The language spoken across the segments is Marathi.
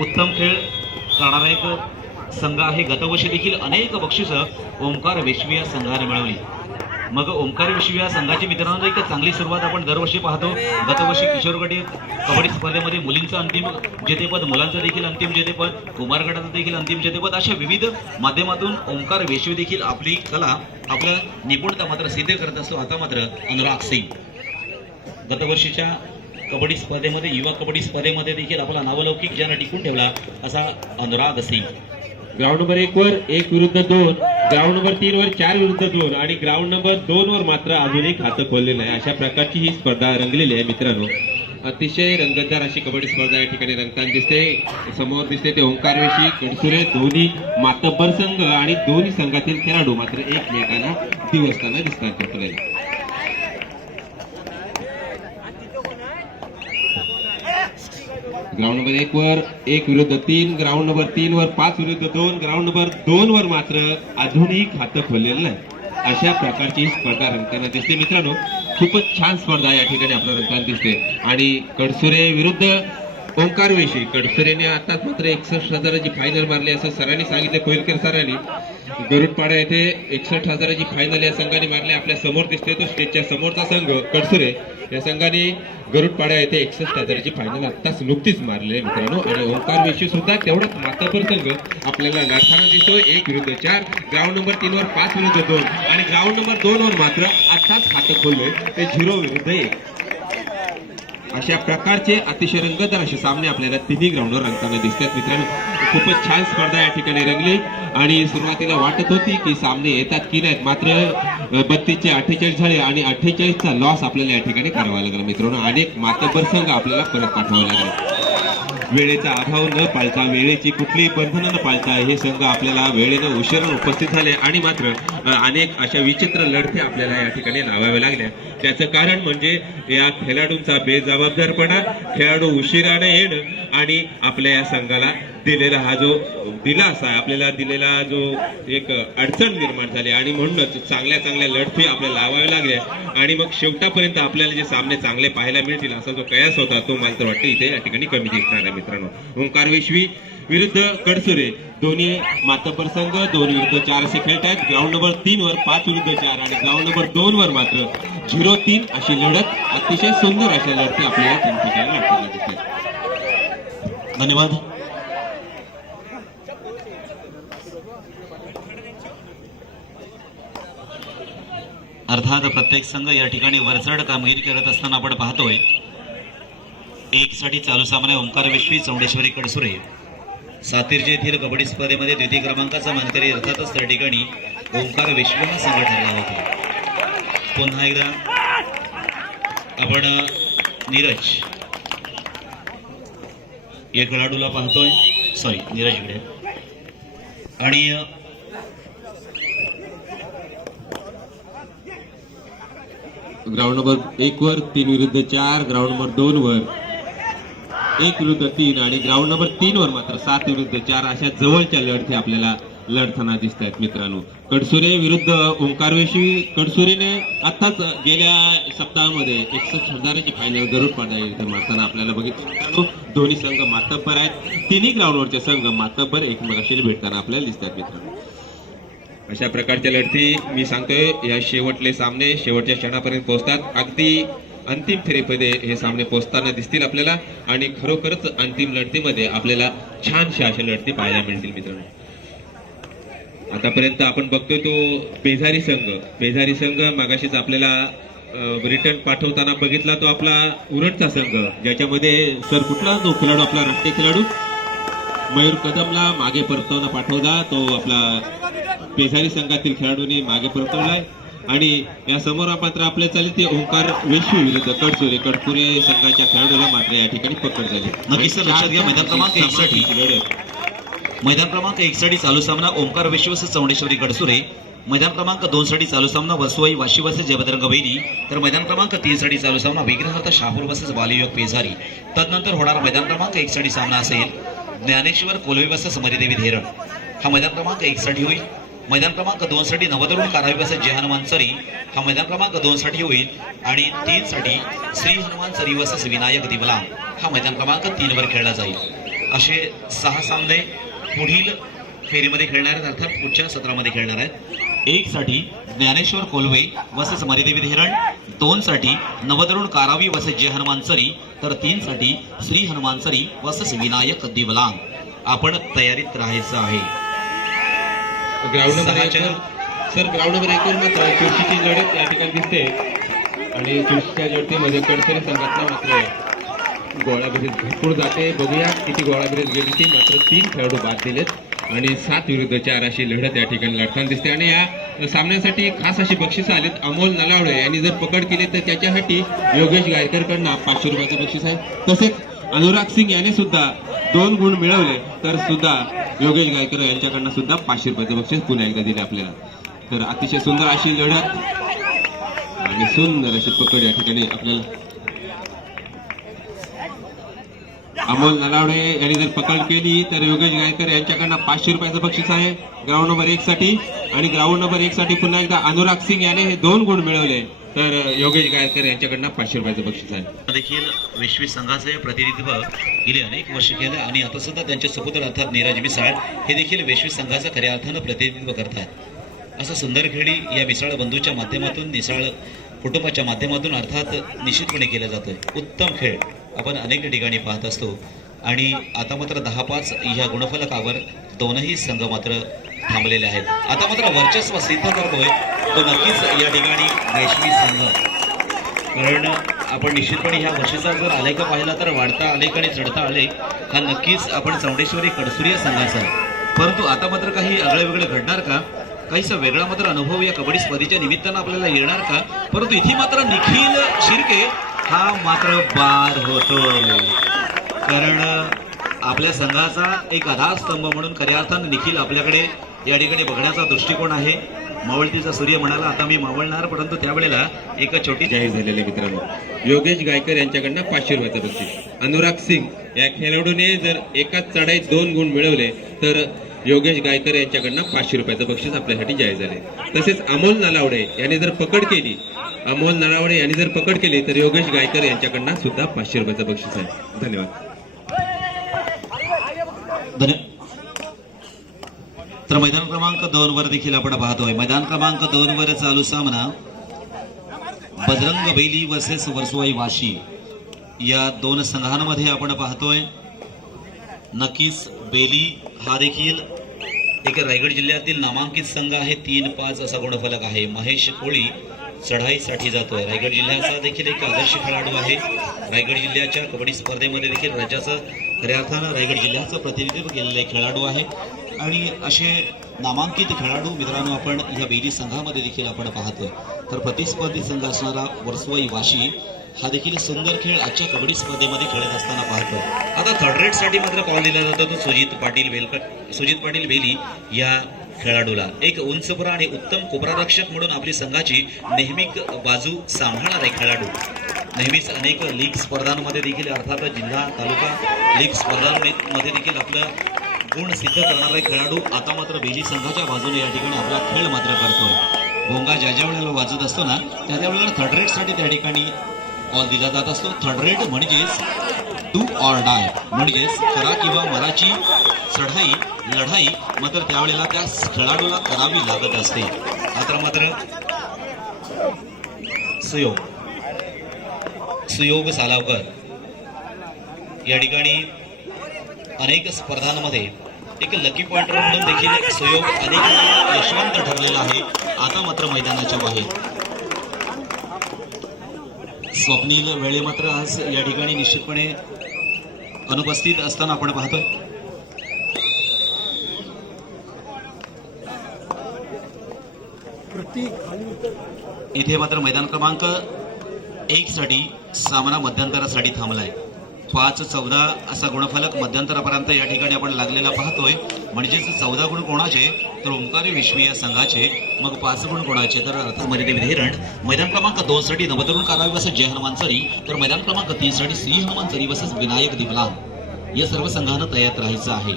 उत्तम खेळ करणारा एक संघ आहे. गतवर्षी देखील अनेक बक्षिसं ओंकार विश्वी या संघाने मिळवली. मग ओंकार विश्वी या संघाची मित्रांनो एक चांगली सुरुवात आपण दरवर्षी पाहतो. गतवर्षी किशोरगडी कबड्डी स्पर्धेमध्ये मुलींचं अंतिम जेतेपद मुलांचं देखील अंतिम जेतेपद कुमारगडाचं देखील अंतिम जेतेपद अशा विविध माध्यमातून ओंकार विश्वी देखील आपली कला आपलं निपुणता मात्र सिद्ध करत असतो. आता मात्र अनुराग सिंग. गतवर्षीच्या कबड्डी स्पर्धेमध्ये युवा कबड्डी स्पर्धेमध्ये देखील आपला नावलौकिक ज्यानं टिकून ठेवला असा अनुराग सिंग. ग्राउंड नंबर एक वर एक विरुद्ध दोन ग्राउंड नंबर तीन वर चार विरुद्ध दोन आणि ग्राउंड नंबर दोन वर मात्र अजून एक खातं खोललेलं आहे. अशा प्रकारची ही स्पर्धा रंगलेली आहे मित्रांनो. अतिशय रंगतदार अशी कबड्डी स्पर्धा या ठिकाणी रंगताना दिसते. समोर दिसते ते ओंकारवेशी कडसुरे दोन्ही मातब्बर संघ आणि दोन्ही संघातील खेळाडू मात्र एकमेकांना दिवसताना दिसतात. आपल्याला ग्राउंड नंबर एक वर एक विरुद्ध तीन ग्राउंड नंबर तीन वर पाच विरुद्ध दोन ग्राउंड नंबर दोन वर मात्र आधुनिक खातं खोललेलं नाही. अशा प्रकारची स्पर्धा रंगताना दिसते मित्रांनो. खूपच छान स्पर्धा या ठिकाणी आपल्याला रंगताना दिसते. आणि कडसुरे विरुद्ध ओंकार वेशी कडसुरेने आताच मात्र एकसष्ट हजाराची फायनल मारली असं सरांनी सांगितलं कोयलकर सरांनी. गरुडपाडा येथे एकसष्ट हजाराची फायनल या संघाने मारली. आपल्यासमोर दिसते तो स्टेजच्या समोरचा संघ कडसुरे. या संघाने गरुडपाडा येथे एकसष्ट हजाराची फायनल आत्ताच नुकतीच मारली आहे मित्रांनो. आणि ओंकार वेशी सुद्धा तेवढाच मातापूर संघ आपल्याला लढताना दिसतो एक विरुद्ध चार ग्राउंड नंबर तीन वर पाच विरुद्ध दोन. आणि ग्राउंड नंबर दोन वर मात्र आत्ताच खातं खोललोय. ते झिरो विरुद्ध एक. अशा प्रकारचे अतिशय रंगतदार असे सामने आपल्याला तिन्ही ग्राउंडवर रंगताना दिसतात. मित्रांनो खूपच छान स्पर्धा या ठिकाणी रंगली आणि सुरुवातीला वाटत होती की सामने येतात की नाहीत. मात्र बत्तीसचे अठ्ठेचाळीस झाले आणि अठ्ठेचाळीसचा लॉस आपल्याला या ठिकाणी करावा लागला. मित्रांनो अनेक मातबर संघ आपल्याला परत पाठवावा लागला. वेळेचा अभाव न पाळता वेळेची कुठलीही बंधनं न पाळता हे संघ आपल्याला वेळेनं उशिरा उपस्थित झाले आणि मात्र अनेक अशा विचित्र लढते आपल्याला या ठिकाणी लावाव्या लागल्या. त्याचं कारण म्हणजे या खेळाडूंचा बेजबाबदारपणा खेळाडू उशिराने येणं आणि आपल्या या संघाला दिलेला हा जो दिलासा आपल्याला दिलेला जो एक अडचण निर्माण झाली आणि म्हणूनच चांगल्या चांगल्या लढती आपल्याला लावाव्या लागल्या. आणि मग शेवटापर्यंत आपल्याला जे सामने चांगले पाहायला मिळतील असा जो कयास होता तो मला तर वाटतं इथे या ठिकाणी कमी दिसणार आहे मित्रांनो. ओंकार विश्वी विरुद्ध कडसुरे दोन्ही मातबर संघ दोन विरुद्ध चार असे खेळत आहेत. ग्राउंड नंबर तीन वर पाच विरुद्ध चार आणि ग्राउंड नंबर दोन वर मात्र झिरो तीन अशी लढत अतिशय सुंदर अशा लढती आपल्याला तीन ठिकाणी धन्यवाद. अर्थात प्रत्येक संघ या ठिकाणी वरचढ कामगिरी करत असताना आपण पाहतोय. एक साठी चालू सामना ओंकार विश्वी चौंडेश्वरी कडसुरे. सातीरचे येथील कबड्डी स्पर्धेमध्ये द्वितीय क्रमांकाचा मानकरी अर्थातच त्या ठिकाणी ओंकार विश्व हा संघ ठरला होता. पुन्हा एकदा आपण नीरज. या खेळाडूला पाहतोय. सॉरी नीरज इकडे. आणि ग्राउंड नंबर एक वर तीन विरुद्ध चार ग्राउंड नंबर दोन वर. एक विरुद्ध तीन आणि ग्राउंड नंबर तीन वर मात्र सात विरुद्ध चार अशा जवळच्या लढती आपल्याला लढताना दिसत आहेत मित्रांनो. कडसुरे विरुद्ध ओंकारवेशी कडसुरीने आताच गेल्या सप्ताहामध्ये एकसष्ट हजाराची फायनल गरुड पाडा इथे मारताना आपल्याला बघितलं दोन्ही संघ मातब्बर आहेत. तिन्ही ग्राउंडवरचे संघ मातब्बर एकमेकाशी भेटताना आपल्याला दिसतात मित्रांनो. अशा प्रकारच्या लढती मी सांगतोय. या शेवटले सामने शेवटच्या क्षणापर्यंत पोहोचतात. अगदी अंतिम फेरीमध्ये हे सामने पोचताना दिसतील आपल्याला आणि खरोखरच अंतिम लढतीमध्ये आपल्याला छानशा अशा लढती पाहायला मिळतील मित्रांनो. आतापर्यंत आपण बघतोय तो पेझारी संघ. पेझारी संघ मागाशीच आपल्याला रिटर्न पाठवताना बघितला तो आपला उरणचा संघ ज्याच्यामध्ये सर कुठला? तो खेळाडू आपला राष्ट्रीय खेळाडू. मयूर कदमला मागे परतवला पाठवला तो आपला पेझारी संघातील खेळाडूंनी मागे परतवलाय. आणि या समोर मात्र आपल्या चालेल ते ओंकार वेशू विरुद्ध कडसुरे कडपुरे संघाच्या खेळाडूला मात्र या ठिकाणी पकड झाली. नक्कीच सर, लक्षात घ्या, मैदान क्रमांक 61. लढत मैदान क्रमांक एक साठी चालू सामना ओंकार विश्वस चौंडेश्वरी कडसुरे मैदान क्रमांक दोन साठी चालू सामना वसुवाई वाशी वर्सेस जयभद्रंग बैरी तर मैदान क्रमांक तीन साठी चालू सामना विग्रहर्थ शाहूर वर्सेस बालयोग पेझारी. तदनंतर होणारा मैदान क्रमांक एक साठी सामना असेल ज्ञानेश्वर कोलवे वर्सेस मरिदेवी धेरण. हा मैदान क्रमांक एक साठी होईल. मैदान क्रमांक दोन साठी नवतरुण कारावी वर्सेस जय हनुमान सरी. हा मैदान क्रमांक दोन साठी होईल आणि तीन साठी श्री हनुमान सरी वसस विनायक दिवला. हा मैदान क्रमांक तीन वर खेळला जाईल. असे सहा सामने पुढील फेरीमध्ये खेळणार आहेत अर्थात पुढच्या सत्रामध्ये खेळणार आहेत. एक साठी ज्ञानेश्वर कोलवे वसस मरिदेवी धीरण दोन साठी नवतरुण कारावी वसेस जय हनुमान सरी. तर तीन साठी श्री हनुमान सरी वसस विनायक दिवलांग आपण तयारीत राहायचं आहे. Ground number sir ground number एक वर मात्र चुरशीची लढत या ठिकाणी दिसते. आणि चुरशीच्या लढतीमध्ये कडसरी संघातला मात्र गोळाबिरीत भरपूर जाते. बघूया किती गोळाबिरीत गेली ती मात्र तीन खेळाडू बाद दिलेत. आणि सात विरुद्ध चार अशी लढत या ठिकाणी लढताना दिसते. आणि या सामन्यासाठी खास अशी बक्षिसं आलीत. अमोल नलावडे यांनी जर पकड केली तर त्याच्यासाठी योगेश गायकरकडनं पाचशे रुपयाचं बक्षीस आहे तसेच अनुराग सिंग याने सुद्धा दोन गुण मिळवले तर सुद्धा योगेश गायकर यांच्याकडनं सुद्धा पाचशे रुपयाचं बक्षीस पुन्हा एकदा दिले आपल्याला. तर अतिशय सुंदर अशी लढत आणि सुंदर अशी पकड या ठिकाणी आपल्याला. अमोल नलावडे यांनी जर पकड केली तर योगेश गायकर यांच्याकडनं पाचशे रुपयाचं बक्षीस आहे. ग्राउंड नंबर एक साठी आणि ग्राउंड नंबर एक साठी पुन्हा एकदा अनुराग सिंग याने हे दोन गुण मिळवले. तर योगेश गायकर यांच्याकडनं पाचशे रुपयाचं बक्षीस आहे. देखील विश्वी संघाचे प्रतिनिधित्व गेले अनेक वर्ष केलं आणि आता सुद्धा त्यांचे सुपुत्र अर्थात नीरज मिसाळ हे देखील विश्वी संघाचं खऱ्या अर्थानं प्रतिनिधित्व करतात. असं सुंदर खेळी या मिसाळ बंधूच्या माध्यमातून निसाळ कुटुंबाच्या माध्यमातून अर्थात निश्चितपणे केलं जातोय. उत्तम खेळ आपण अनेक ठिकाणी पाहत असतो. आणि आता मात्र दहा पाच ह्या गुणफलकावर दोनही संघ मात्र थांबलेले आहेत. आता मात्र वर्चस्व सिद्ध करतोय तो नक्कीच या ठिकाणी रेशमी संघ कारण आपण निश्चितपणे ह्या वर्षीचा जर आलेख पाहिला तर वाढता आलेख आणि चढता आलेख हा नक्कीच आपण चौंडेश्वरी कडसुरी संघाचा आहे. परंतु आता मात्र काही आगळे वेगळे घडणार का? काहीसा वेगळा मात्र अनुभव या कबड्डी स्पर्धेच्या निमित्तानं आपल्याला येणार का? परंतु इथे मात्र निखिल शिर्के हा मात्र बाद होतो. कारण आपल्या संघाचा एक आधारस्तंभ म्हणून खऱ्या अर्थानं निखिल आपल्याकडे या ठिकाणी बघण्याचा दृष्टिकोन आहे. मावळतीचा सूर्य म्हणाला आता मी मावळणार परंतु त्यावेळेला एका छोटी जाहीर झालेले मित्रांनो. योगेश गायकर यांच्याकडनं पाचशे रुपयाचा बक्षीस. अनुराग सिंग या खेळाडूने जर एकाच चढाईत दोन गुण मिळवले तर योगेश गायकर यांच्याकडनं पाचशे रुपयाचं बक्षीस आपल्यासाठी जाहीर झाले. तसेच अमोल नालावडे यांनी जर पकड केली अमोल नालावडे यांनी जर पकड केली तर योगेश गायकर यांच्याकडनं सुद्धा पाचशे रुपयाचं बक्षीस आहे. धन्यवाद. तर मैदान क्रमांक दोन वर देखील आपण पाहतोय. मैदान क्रमांक दोन वर चालू सामना बजरंग बैली वर्सेस वर्सवाई वाशी. या दोन संघांमध्ये आपण पाहतोय. नक्कीच बेली हा देखील एक रायगड जिल्ह्यातील नामांकित संघ आहे. तीन पाच असा गुणफलक आहे. महेश कोळी चढाईसाठी जातोय. रायगड जिल्ह्याचा देखील एक आदर्श खेळाडू आहे. रायगड जिल्ह्याच्या कबड्डी स्पर्धेमध्ये देखील राज्याचं खऱ्या अर्थानं रायगड जिल्ह्याचं प्रतिनिधित्व केलेले खेळाडू आहे. आणि असे नामांकित खेळाडू मित्रांनो आपण या बेली संघामध्ये देखील आपण पाहतोय. तर प्रतिस्पर्धी संघ असणारा वर्सवाई वाशी हा देखील सुंदर खेळ आजच्या कबड्डी स्पर्धेमध्ये खेळत असताना पाहतोय. आता थर्ड रेटसाठी मात्र कॉल दिला जातो तो सुजित पाटील वेलकर सुजित पाटील बेली या खेळाडूला. एक उंचपुरा आणि उत्तम कोपरारक्षक म्हणून आपली संघाची नेहमी बाजू सांभाळणारे खेळाडू. नेहमीच अनेक लीग स्पर्धांमध्ये देखील अर्थात जिल्हा तालुका लीग स्पर्धांमध्ये देखील आपलं गुण सिद्ध करणारा खेळाडू आता मात्र बेली संघाच्या बाजूने या ठिकाणी आपला खेळ मात्र करतोय. भोंगा ज्या ज्या वेळेला वाजत असतो ना त्या त्या वेळेला थर्ड रेटसाठी त्या ठिकाणी कॉल दिला जात असतो. थर्ड रेट म्हणजेच डू ऑर डाय म्हणजेच करा किंवा मराची चढाई लढाई मात्र त्यावेळेला त्या खेळाडूला करावी लागत असते. मात्र मात्र सुयोग सुयोग सालावकर या ठिकाणी अनेक स्पर्धांमध्ये एक लकी पॉइंट म्हणून देखील सुयोग अनेक यशवंत ठरलेला आहे. आता मात्र मैदानाच्या बाहेर. स्वप्नील वेळे मात्र आज या ठिकाणी निश्चितपणे अनुपस्थित असताना आपण पाहतोय. इथे मात्र मैदान क्रमांक एक साठी सामना मध्यंतरासाठी थांबलाय. पाच चौदा असा गुणफलक मध्यंतरापर्यंत या ठिकाणी आपण लागलेला पाहतोय. म्हणजेच चौदा गुण कोणाचे? तर ओंकारी विश्वी या संघाचे मग पाच गुण कोणाचे? तर अर्थ मर्यादेवी मैदान क्रमांक दोन साठी नवतरुण कारावी वसत जय हनुमान चरी तर मैदान क्रमांक तीन साठी श्री हनुमान चरी वसत विनायक दिवलांग या सर्व संघानं तयार राहायचं आहे.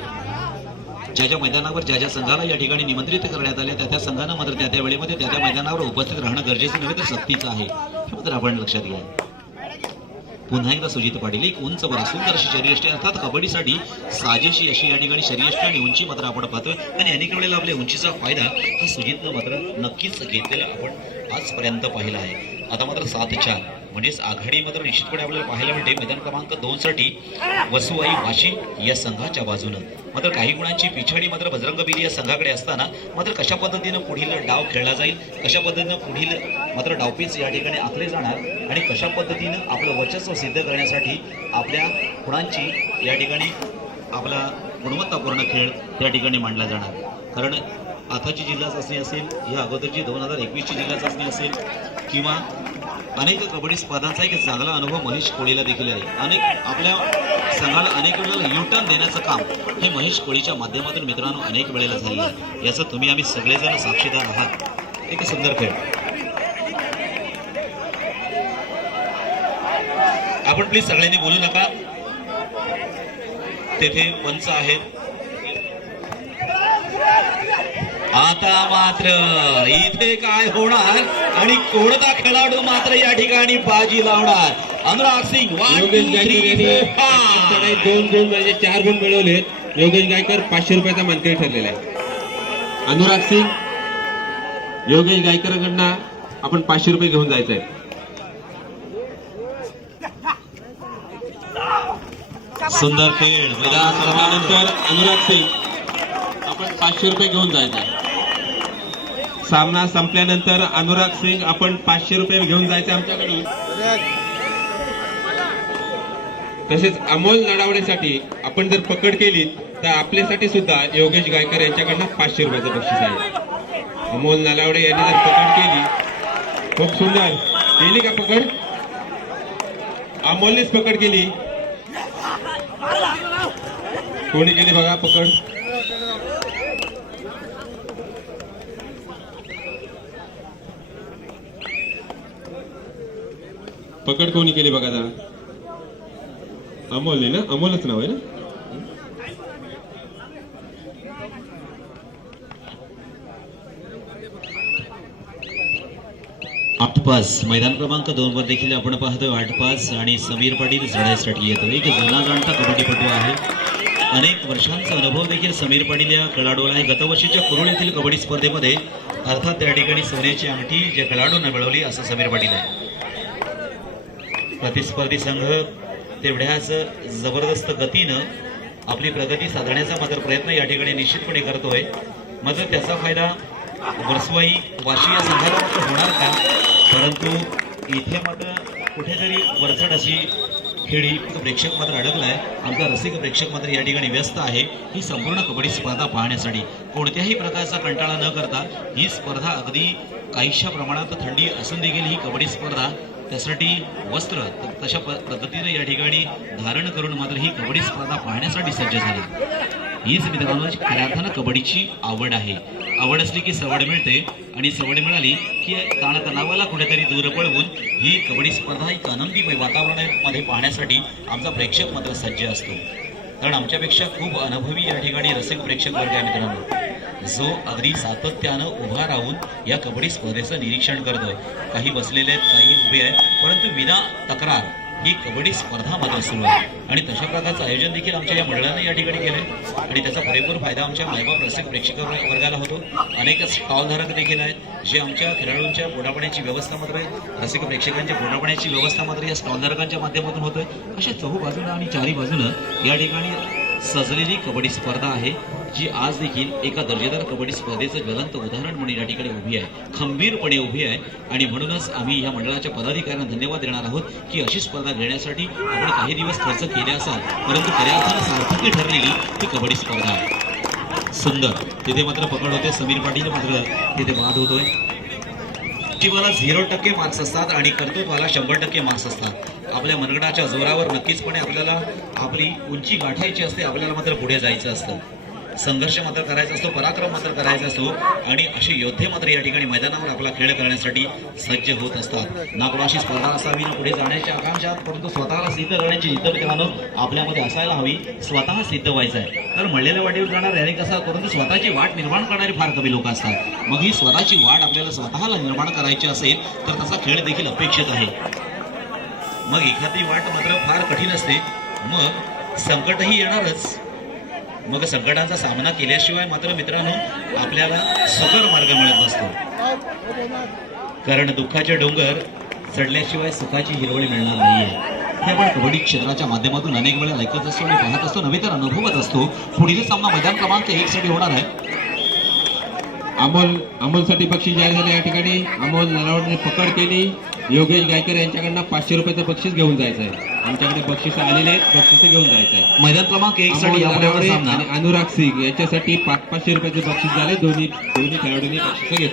ज्या ज्या मैदानावर ज्या ज्या संघाला या ठिकाणी निमंत्रित करण्यात आले त्या त्या संघानं मात्र त्या त्या वेळेमध्ये त्या त्या मैदानावर उपस्थित राहणं गरजेचं नव्हे तर सक्तीचं आहे. हे मात्र आपण लक्षात घ्या. पुन्हा एकदा सुजित पाटील एक उंच बरा सुंदर अशी शरीरष्टी अर्थात कबड्डीसाठी साजेशी अशी या ठिकाणी शरीरष्टी आणि उंची मात्र आपण पाहतोय. आणि अनेक वेळेला आपल्या उंचीचा फायदा हा सुजितनं मात्र नक्कीच घेतलेला आपण आजपर्यंत पाहिला आहे. आता मात्र सात चार. म्हणजेच आघाडी मात्र निश्चितपणे आपल्याला पाहायला मिळते. मैदान क्रमांक दोन साठी वसुआई वाशी या संघाच्या बाजूनं. मात्र काही गुणांची पिछाडी मात्र बजरंग बिरी या संघाकडे असताना मात्र कशा पद्धतीनं पुढील डाव खेळला जाईल कशा पद्धतीनं पुढील मात्र डावपीच या ठिकाणी आखले जाणार आणि कशा पद्धतीनं आपलं वर्चस्व सिद्ध करण्यासाठी आपल्या गुणांची या ठिकाणी आपला गुणवत्तापूर्ण खेळ त्या ठिकाणी मांडला जाणार. कारण आताची जिल्हा चाचणी असेल या अगोदरची दोन हजार एकवीसची जिल्हा चाचणी असेल किंवा अनेक कबड्डी स्पर्धांचा एक चांगला अनुभव महेश कोळीला देखील आहे. अनेक आपल्या संघाला अनेक वेळेला युटर्न देण्याचं काम हे महेश कोळीच्या माध्यमातून मित्रांनो अनेक वेळेला झालेलं आहे. याचं तुम्ही आम्ही सगळेजण साक्षीदार आहात. एक सुंदर खेळ. आपण प्लीज सगळ्यांनी बोलू नका. तेथे पंच आहेत. आता मात्र इथे काय होणार आणि कोणता खेळाडू मात्र या ठिकाणी बाजी लावणार? अनुराग सिंग. दोन गुण म्हणजे चार गुण मिळवले योगेश गायकर पाचशे रुपयाचा मानकरी ठरलेला आहे. अनुराग सिंग योगेश गायकरकडनं आपण पाचशे रुपये घेऊन जायचं आहे. सुंदर खेळ मैदान अनुराग सिंग आपण पाचशे रुपये घेऊन जायचं आहे. सामना संपल्यानंतर अनुराग सिंग आपण पाचशे रुपये घेऊन जायचे आमच्याकडून तसेच अमोल नडावडेसाठी आपण जर पकड केली तर आपल्यासाठी सुद्धा योगेश गायकर यांच्याकडनं पाचशे रुपयाचं बक्षीस आहे. अमोल नलावडे यांनी जर पकड केली खूप सुंदर. केली का पकड? अमोलनेच पकड केली. कोणी केली बघा पकड? पकड कोणी केली बघा जरा अमोलने ना? अमोलच नाव आहे ना? आठपास मैदान क्रमांक दोन वर देखील आपण पाहतोय आठपास आणि समीर पाटील जण्यासाठी येतो एक जुना जाणता कबड्डीपटू आहे. अनेक वर्षांचा अनुभव देखील समीर पाटील या खेळाडूला आहे. गतवर्षीच्या कुरुळ येथील कबड्डी स्पर्धेमध्ये अर्थात त्या ठिकाणी सोन्याची अंगठी ज्या खेळाडूंना मिळवली असं समीर पाटील आहे. प्रतिस्पर्धी संघ तेवढ्याच जबरदस्त गतीनं आपली प्रगती साधण्याचा मात्र प्रयत्न या ठिकाणी निश्चितपणे करतोय. मात्र त्याचा फायदा वर्सवाई वाशी या संघाला मात्र होणार का? परंतु इथे मात्र कुठेतरी वरचड अशी खेळी प्रेक्षक मात्र अडकलाय. आमचा रसिक प्रेक्षक मात्र या ठिकाणी व्यस्त आहे. ही संपूर्ण कबड्डी स्पर्धा पाहण्यासाठी कोणत्याही प्रकारचा कंटाळा न करता ही स्पर्धा अगदी काहीशा प्रमाणात थंडी असून देखील ही कबड्डी स्पर्धा त्यासाठी वस्त्र तशा प- पद्धतीने या ठिकाणी धारण करून मात्र ही कबड्डी स्पर्धा पाहण्यासाठी सज्ज झाली. हीच मित्रांनो खऱ्या अर्थानं कबड्डीची आवड आहे. आवड असली की सवड मिळते आणि सवड मिळाली की ताणतणावाला कुठेतरी दूर पळवून ही कबड्डी स्पर्धा एक आनंदी वातावरणामध्ये पाहण्यासाठी आमचा प्रेक्षक मात्र सज्ज असतो. कारण आमच्यापेक्षा खूप अनुभवी या ठिकाणी रसिक प्रेक्षक वर्ग आहे मित्रांनो. जो अगदी सातत्यानं उभा राहून या कबड्डी स्पर्धेचं निरीक्षण करतोय. काही बसलेले आहेत काही उभे आहेत परंतु विना तक्रार ही कबड्डी स्पर्धा मात्र सुरू आहे. आणि तशा प्रकारचं आयोजन देखील आमच्या या मंडळानं या ठिकाणी केलंय. आणि त्याचा भरपूर फायदा आमच्या मायबाप रसिक प्रेक्षक वर्गाला होतो. अनेक स्टॉलधारक देखील आहेत जे आमच्या खेळाडूंच्या पोटापाण्याची व्यवस्था मात्र आहे रसिक प्रेक्षकांच्या पोटापाण्याची व्यवस्था मात्र या स्टॉलधारकांच्या माध्यमातून होतोय. अशा चहू बाजूला आणि चारी बाजूनं या ठिकाणी सजलेली कबड्डी स्पर्धा आहे. जी आज देखील एका दर्जेदार कबड्डी स्पर्धेचं ज्वलंत उदाहरण म्हणून या ठिकाणी उभी आहे खंबीरपणे उभी आहे. आणि म्हणूनच आम्ही या मंडळाच्या पदाधिकाऱ्यांना धन्यवाद देणार आहोत की अशी स्पर्धा घेण्यासाठी आपण काही दिवस खर्च केले असाल परंतु खऱ्या अर्थानं सार्थकी ठरलेली ही कबड्डी स्पर्धा आहे. सुंदर. तिथे मात्र पकड होते. समीर पाटील मात्र तिथे वाद होतोय. जीवाला झिरो टक्के मार्क्स असतात आणि कर्तृत्वाला शंभर टक्के मार्क्स असतात. आपल्या मनगडाच्या जोरावर नक्कीचपणे आपल्याला आपली उंची गाठायची असते आपल्याला मात्र पुढे जायचं असतं. संघर्ष मात्र करायचा असतो पराक्रम मात्र करायचा असतो आणि असे योद्धे मात्र या ठिकाणी मैदानावर आपला खेळ करण्यासाठी सज्ज होत असतात. ना कोणाशी स्पर्धा असावी ना पुढे जाण्याची आकांक्षा परंतु स्वतःला सिद्ध करण्याची जिद्द मित्रांनो आपल्यामध्ये असायला हवी. स्वतः सिद्ध व्हायचं आहे तर म्हणलेल्या वाटेवर जाणार याने कसा परंतु स्वतःची वाट निर्माण करणारे फार कमी लोक असतात. मग ही स्वतःची वाट आपल्याला स्वतःला निर्माण करायची असेल तर तसा खेळ देखील अपेक्षित आहे. मग एखादी वाट मात्र फार कठीण असते. मग संकटही येणारच. मग संकटांचा सामना केल्याशिवाय मात्र मित्रांनो आपल्याला सुकर मार्ग मिळत नसतो. कारण दुःखाचे डोंगर चढल्याशिवाय सुखाची हिरवळी मिळणार नाहीये. हे आपण कबड्डी क्षेत्राच्या माध्यमातून अनेक वेळा ऐकत असतो आणि पाहत असतो नव्हे तर अनुभवत असतो. पुढील सामना मैदान क्रमांक एक साठी होणार आहे. अमोल अमोलसाठी बक्षीस जाहीर झाले या ठिकाणी. अमोल नरावडने पकड केली. योगेश गायकर यांच्याकडनं पाचशे रुपयाचं बक्षीस घेऊन जायचं आहे आमच्याकडे बक्षीस आलेले आहेत. बक्षीस घेऊन जायचं आहे मैदान क्रमांक एक साठी यापुढे सामना. आणि अनुराग सिंग यांच्यासाठी पाच पाचशे रुपयाचे बक्षीस झाले. दोन्ही दोन्ही खेळाडूंनी बक्षीस घेतली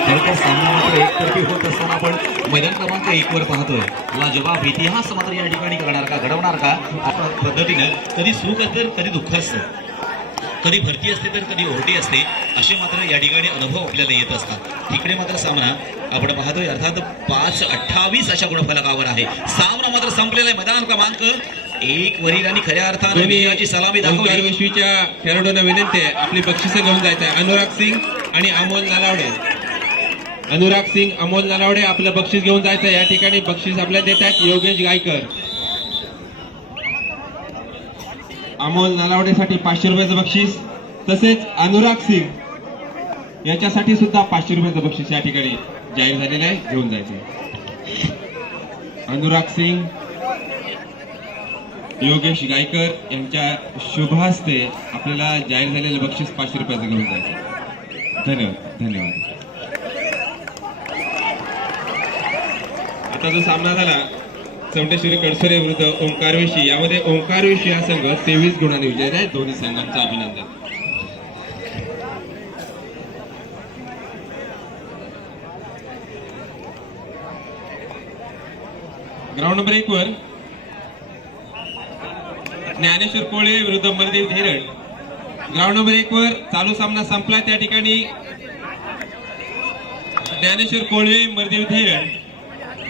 खरं तर सामना मात्र एकतर्फी होत असताना आपण मैदान क्रमांक एक वर पाहतोय. लाजवाब इतिहास मात्र या ठिकाणी करणार का घडवणार का? अशा पद्धतीनं कधी सुख असते कधी दुःख असतं कधी भरती असते तर कधी ओरटी असते असे मात्र या ठिकाणी अनुभव आपल्याला येत असतात. इकडे मात्र सामना आपण पाहतोय अर्थात पाच अठ्ठावीस अशा गुणफलकावर आहे. सामना मात्र संपलेला आहे. मैदान क्रमांक एक वरील आणि खऱ्या अर्थानं विजयाची सलामी दाखवली. विश्वीच्या खेळाडूंना विनंती आहे आपली बक्षिसं घेऊन जायचं आहे. अनुराग सिंग आणि अमोल नलावडे. अनुराग सिंग अमोल नलावडे आपलं बक्षीस घेऊन जायचं या ठिकाणी बक्षीस आपल्याला देत आहेत योगेश गायकर. अमोल नलावडेसाठी पाचशे रुपयाचं बक्षीस तसेच अनुराग सिंग याच्यासाठी सुद्धा पाचशे रुपयाचं बक्षीस या ठिकाणी जाहीर झालेलं आहे घेऊन जायचं अनुराग सिंग योगेश गायकर यांच्या शुभ हस्ते आपल्याला जाहीर झालेलं बक्षीस पाचशे रुपयाचं घेऊन जायचं धन्यवाद धन्यवाद. आता जो सामना झाला चौंडेश्वरी कडसरे विरुद्ध ओंकारवेशी यामध्ये ओंकारवेशी हा संघ तेवीस गुणांनी विजय आहे. दोन्ही संघांचं अभिनंदन. ग्राउंड नंबर एक वर ज्ञानेश्वर कोळे विरुद्ध मरदेव धेरड ग्राउंड नंबर एक वर चालू सामना संपला. त्या ठिकाणी ज्ञानेश्वर कोळवे मरदेव धेरड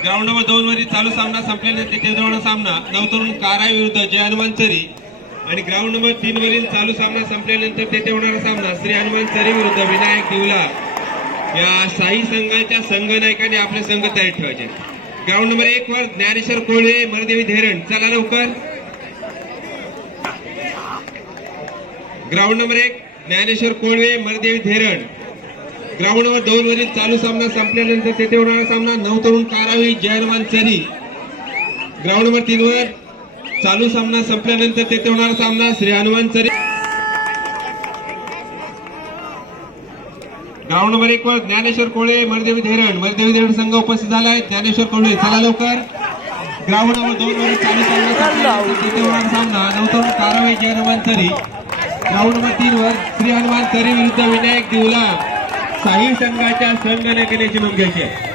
ग्राउंड नंबर दोन वरील चालू सामना संपल्यानंतर तिथे जवळ सामना. नवतरुण काराय विरुद्ध जय हनुमान चरी. आणि ग्राउंड नंबर तीन वरील चालू सामना संपल्यानंतर तेथे होणारा सामना श्री हनुमान चरी विरुद्ध विनायक दिवला. या साई संघाच्या संघनायकाने आपले संघ तयार ठेवायचे. ग्राउंड नंबर एक वर ज्ञानेश्वर कोळवे मरदेवी धेरण. चला लवकर. ग्राउंड नंबर एक ज्ञानेश्वर कोळवे मरदेवी धेरण. ग्राउंडवर दोन वरील चालू सामना संपल्यानंतर तेथे होणारा सामना नऊ तरुण कारावी जय हनुमान चरी. ग्राउंड तीन वर चालू सामना संपल्यानंतर तेथे होणारा सामना श्री हनुमान चरी. ग्राउंड नंबर एक वर ज्ञानेश्वर कोळे मरदेवी धेरण. मरदेवी धेरण संघ उपस्थित झाला आहे. ज्ञानेश्वर कोळे चला लवकर. ग्राउंड नंबर दोन वर चालू सामना तिथे होणारा सामना नवतरुण कारावी जय हनुमान चरी. ग्राउंड नंबर तीन वर श्री हनुमान तरी विरुद्ध विनायक दिवला. साई संघाच्या संघनायकाची नोंद घ्यायची आहे.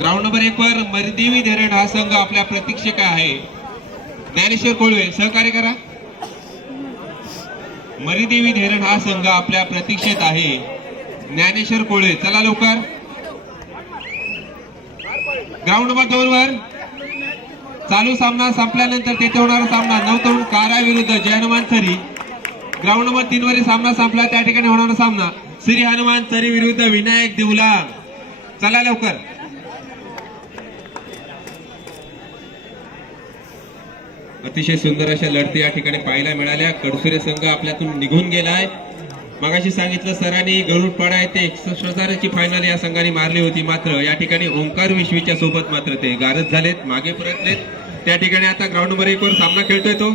ग्राउंड नंबर एक वर मरदेवी धरण हा संघ आपल्या प्रतीक्षक आहे. ज्ञानेश्वर कोळवे सहकार्य करा. मरीदेवी धेरण हा संघ आपल्या प्रतीक्षेत आहे. ज्ञानेश्वर कोळे चला लवकर. ग्राउंड नंबर दोन चालू सामना संपल्यानंतर तेथे होणारा सामना नवतरुण कारा विरुद्ध जय हनुमान सरी ग्राउंड नंबर तीन वरील सामना संपला त्या ठिकाणी होणारा सामना श्री हनुमान चरी विरुद्ध विनायक देवला. चला लवकर. अतिशय सुंदर अशा लढती या ठिकाणी पाहायला मिळाल्या. कडसुरे संघ आपल्यातून निघून गेलाय. मगाशी सांगितलं सरांनी गरुड पाडा येथे एकसष्ट हजाराची फायनल या संघाने मारली होती मात्र या ठिकाणी ओंकार विश्वीच्या सोबत मात्र ते गारद झालेत मागे परतलेत. त्या ठिकाणी आता ग्राउंड नंबर एक वर सामना खेळतोय तो.